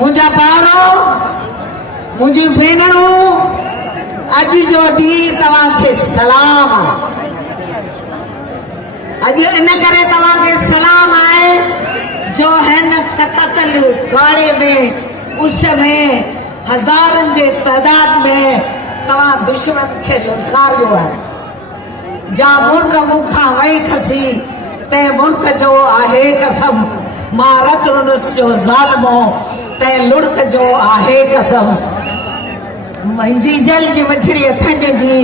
मुझा पारो मुझी भेनरूं अज जो ॾींहुं तव्हांखे सलाम अॼु इन करे तव्हांखे सलाम आहे जो हिन कतल काड़े में उस में हज़ारनि जे तइदाद में तव्हां दुश्मन खे ललकारियो आहे जा मुल्क मूंखां वही खसी ते मुल्क जो आहे कसम मां रतनुस जो ज़ालिमो ते लुड़क जो आहे कसम मुंहिंजी जल जी मिठड़ी अथनि जी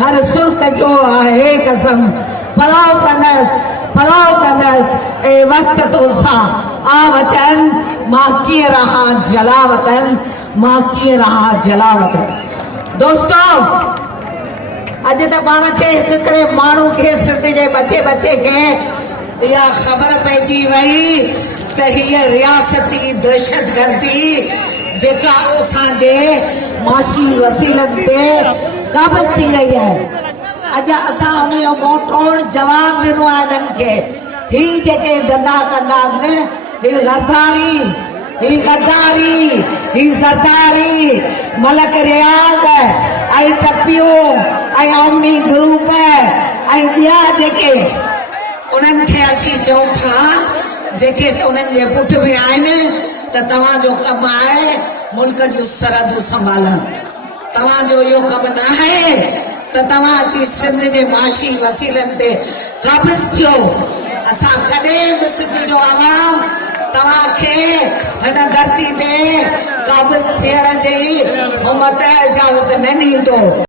हर सुर्ख जो आहे कसम पलाव कंदसि ए वक्त तोसां आ वचन मां कीअं रहा जलावतन मां कीअं रहा जलावतन। दोस्तो अॼु त पाण खे हिकिड़े माण्हू खे सिंध जे बचे खे इहा ख़बर पइजी वई त हीअ रियासती दहशतगर्दी जेका असांजे माशी वसीलनि ते क़ाबिज़ थी रही आहे अॼु असां उनजो मोटोड़ जवाबु ॾिनो आहे हिननि खे ही जेके धंधा कंदा आहिनि ही गद्दारी ही सरदारी मलक रियाज़ ऐं टपियूं ऐं ओमनी ग्रुप ऐं ॿिया जेके उन्हनि खे असीं चऊं था जेके उन्हनि जे पुठ में आहिनि त तव्हांजो कमु आहे मुल्क जूं सरहदूं संभालणु तव्हांजो इहो कमु न आहे त तव्हां अची सिंध जे माशी वसीलनि ते क़ाबिज़ थियो असां कॾहिं बि सिंध जो आवाम तव्हांखे हिन धरती ते क़ाबिज़ थियण जी हिमत इजाज़त न ॾींदो।